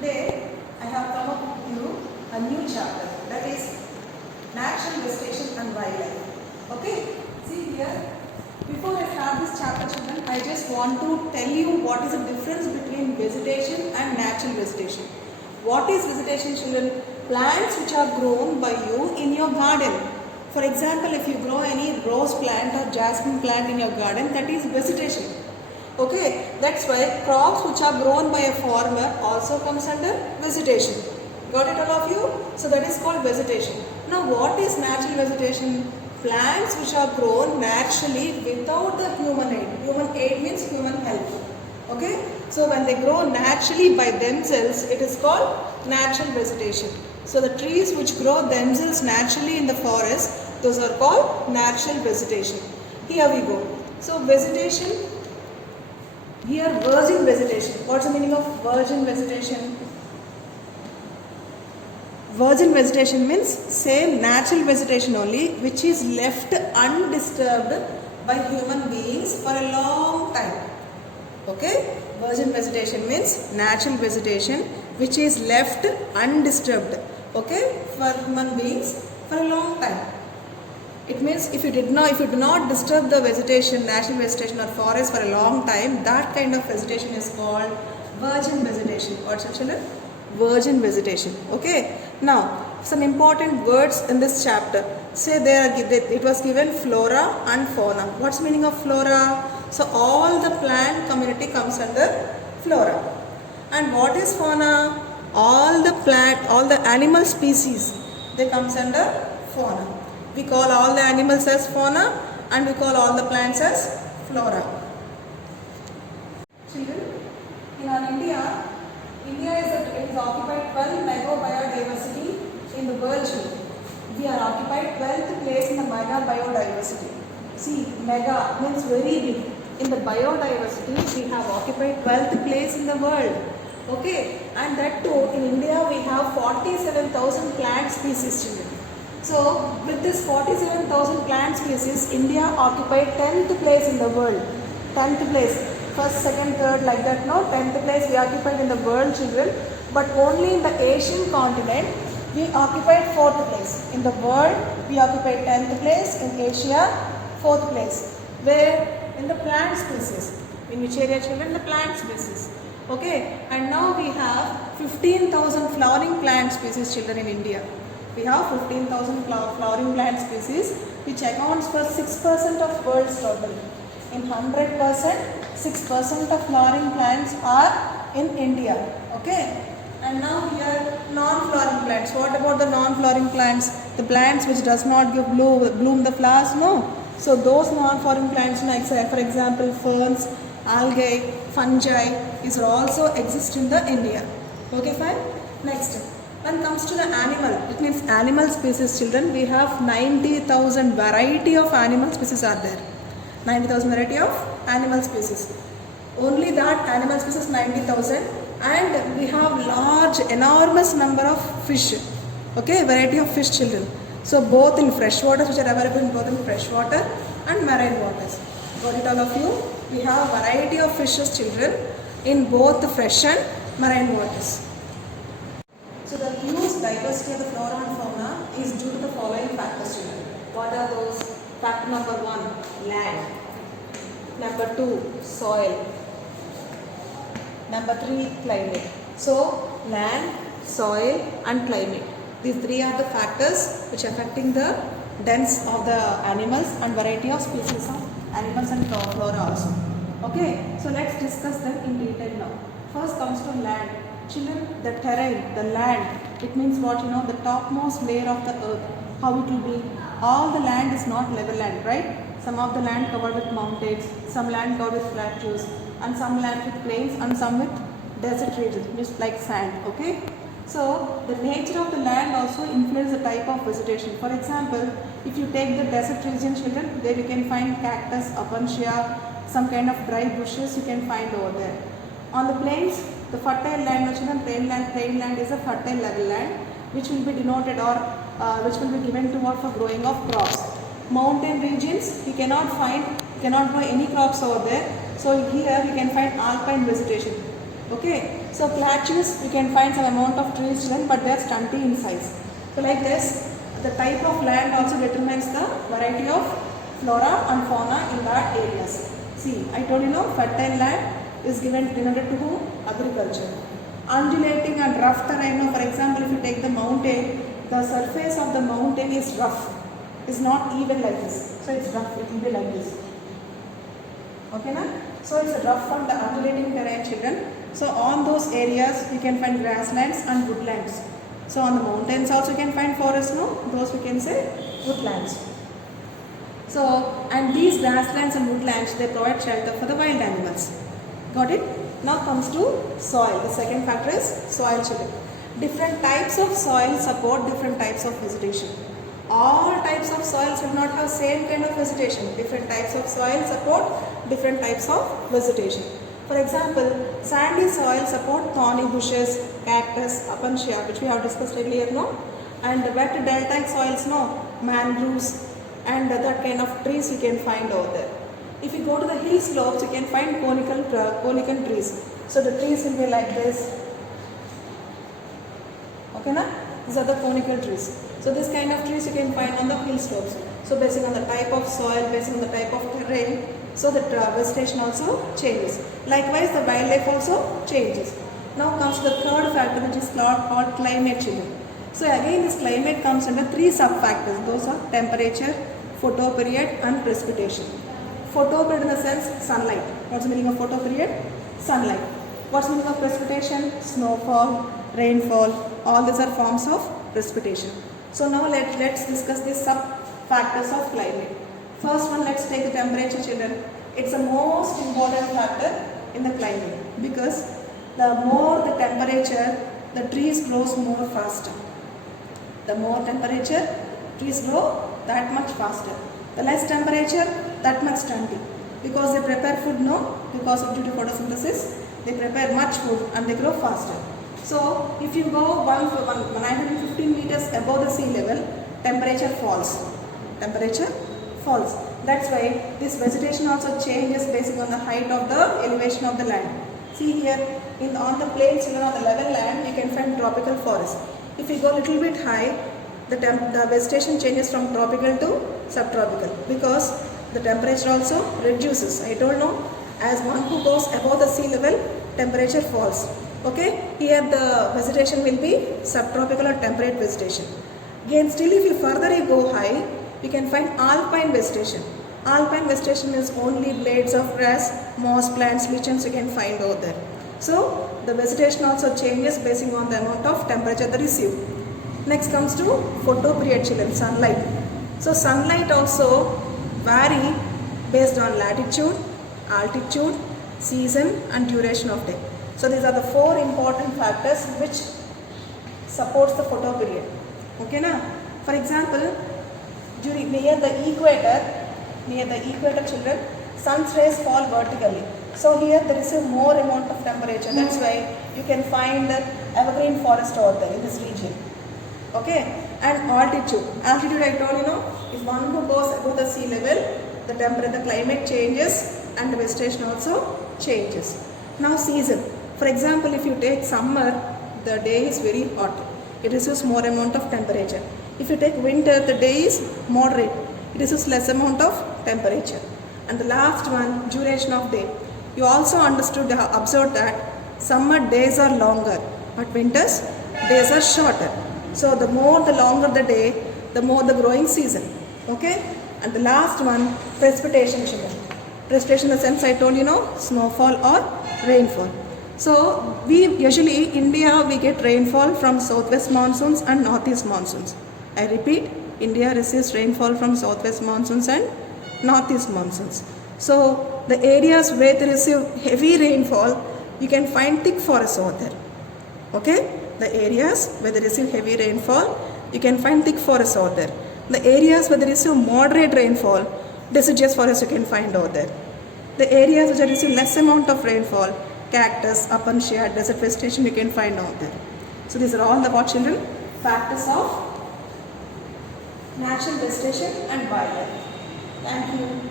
Today I have come up with you a new chapter, that is natural vegetation and wildlife. Okay, see here, before I start this chapter children, I just want to tell you what is the difference between vegetation and natural vegetation. What is vegetation children? Plants which are grown by you in your garden. For example, if you grow any rose plant or jasmine plant in your garden, that is vegetation. Okay, that's why crops which are grown by a farmer also comes under vegetation. Got it all of you? So that is called vegetation. Now what is natural vegetation? Plants which are grown naturally without the human aid. Human aid means human help. Okay, so when they grow naturally by themselves, it is called natural vegetation. So the trees which grow themselves naturally in the forest, those are called natural vegetation. Here we go. So vegetation, here virgin vegetation. What's the meaning of virgin vegetation? Virgin vegetation means same natural vegetation only which is left undisturbed by human beings for a long time. Okay, virgin vegetation means natural vegetation which is left undisturbed, okay, for human beings for a long time. It means if you do not disturb the vegetation, natural vegetation or forest for a long time, that kind of vegetation is called virgin vegetation. What's it children? Virgin vegetation. Okay. Now some important words in this chapter. Say it was given flora and fauna. What's the meaning of flora? So all the plant community comes under flora. And what is fauna? All the animal species, they comes under fauna. We call all the animals as fauna and we call all the plants as flora. Children, in our India is occupied 12 mega biodiversity in the world. Children. We are occupied 12th place in the mega biodiversity. See, mega means very big. In the biodiversity, we have occupied 12th place in the world. Okay, and that too, in India we have 47,000 plant species, children. So, with this 47,000 plant species, India occupied 10th place in the world. 10th place. First, second, third, like that, no? 10th place we occupied in the world, children. But only in the Asian continent, we occupied 4th place. In the world, we occupied 10th place. In Asia, 4th place. Where? In the plant species. In which area, children? The plant species. Okay. And now we have 15,000 flowering plant species, children, in India. We have 15,000 flowering plant species which accounts for 6% of world's total. In 100%, 6% of flowering plants are in India. Okay. And now here non-flowering plants. What about the non-flowering plants? The plants which does not give bloom the flowers? No. So those non-flowering plants like for example ferns, algae, fungi is also exist in the India. Okay, fine. Next. When it comes to the animal, it means animal species, children, we have 90,000 variety of animal species are there. 90,000 variety of animal species. Only that animal species 90,000 and we have large, enormous number of fish. Okay, variety of fish, children. So both in fresh waters which are available in both in fresh water and marine waters. Got it all of you? We have variety of fishes, children, in both the fresh and marine waters. So the huge diversity of the flora and fauna is due to the following factors, children. What are those? Factor number 1, land. Number 2, soil. Number 3, climate. So land, soil and climate. These three are the factors which are affecting the dens of the animals and variety of species of animals and flora also. Okay, so let's discuss them in detail now. First comes to land. Children, the terrain, the land, it means what, the topmost layer of the earth, how it will be. All the land is not level land, right? Some of the land covered with mountains, some land covered with plateaus, and some land with plains, and some with desert regions, just like sand, okay? So, the nature of the land also influences the type of vegetation. For example, if you take the desert region, children, there you can find cactus, acacia, some kind of dry bushes you can find over there. On the plains, the fertile land, plain land is a fertile level land which will be denoted or which will be given toward for growing of crops. Mountain regions, you cannot grow any crops over there. So here you can find alpine vegetation. Okay, so plateaus, we can find some amount of trees children, but they are stunty in size. So like this, the type of land also determines the variety of flora and fauna in that areas. See, I told you fertile land is denoted to whom? Agriculture. Undulating and rough terrain, for example, if you take the mountain, the surface of the mountain is rough, is not even like this. So it's rough, it will be like this. Okay, na? So it's rough and undulating terrain children. So on those areas we can find grasslands and woodlands. So on the mountains also you can find forests, no? Those we can say woodlands. So, and these grasslands and woodlands, they provide shelter for the wild animals. Got it? Now comes to soil. The second factor is soil children. Different types of soil support different types of vegetation. All types of soils will not have same kind of vegetation. Different types of soil support different types of vegetation. For example, sandy soil support thorny bushes, cactus, acacia, which we have discussed earlier, no? And wet deltaic soils, no? Mangroves and that kind of trees you can find over there. If you go to the hill slopes, you can find conical trees. So the trees will be like this. Okay, na? These are the conical trees. So this kind of trees you can find on the hill slopes. So based on the type of soil, based on the type of terrain, so the vegetation also changes. Likewise, the wildlife also changes. Now comes the third factor, which is called climate change. So again, this climate comes under three sub-factors. Those are temperature, photoperiod and precipitation. Photoperiod in the sense sunlight. What's the meaning of photoperiod? Sunlight. What's the meaning of precipitation? Snowfall, rainfall. All these are forms of precipitation. So now let's discuss the sub-factors of climate. First one, let's take the temperature children. It's the most important factor in the climate because the more the temperature, the trees grows more faster. The more temperature, trees grow that much faster. The less temperature, that much stunty. Because they prepare food, no? Because of due to photosynthesis, they prepare much food and they grow faster. So if you go 915 meters above the sea level, temperature falls. Temperature falls. That's why this vegetation also changes based on the height of the elevation of the land. See here, on the plains, on the level land, you can find tropical forest. If you go a little bit high, the vegetation changes from tropical to subtropical because the temperature also reduces. I don't know, as one who goes above the sea level, temperature falls. Okay, here the vegetation will be subtropical or temperate vegetation. Again, still if you further go high, you can find alpine vegetation. Alpine vegetation is only blades of grass, moss plants, lichens you can find over there. So the vegetation also changes based on the amount of temperature they receive. Next comes to photoperiod children, sunlight. So sunlight also vary based on latitude, altitude, season and duration of day. So these are the four important factors which supports the photoperiod. Okay na? For example, near the equator children, sun's rays fall vertically. So here there is a more amount of temperature. That's why you can find evergreen forest over there in this region. Okay, and altitude. Altitude I told if one who goes above the sea level, the temperature, the climate changes and the vegetation also changes. Now season. For example, if you take summer, the day is very hot. It receives more amount of temperature. If you take winter, the day is moderate. It receives less amount of temperature. And the last one, duration of day. You also observed that summer days are longer, but winters days are shorter. So the longer the day, the more the growing season. Okay? And the last one, precipitation children. Precipitation in the sense I told snowfall or rainfall. So we usually, India, we get rainfall from southwest monsoons and northeast monsoons. I repeat, India receives rainfall from southwest monsoons and northeast monsoons. So the areas where they receive heavy rainfall, you can find thick forests over there. Okay? The areas where they receive heavy rainfall, you can find thick forests over there. The areas where they receive moderate rainfall, deciduous forests you can find over there. The areas which receive less amount of rainfall, cactus, acacia, desert vegetation you can find out there. So these are all the children? Factors of natural vegetation and wildlife. Thank you.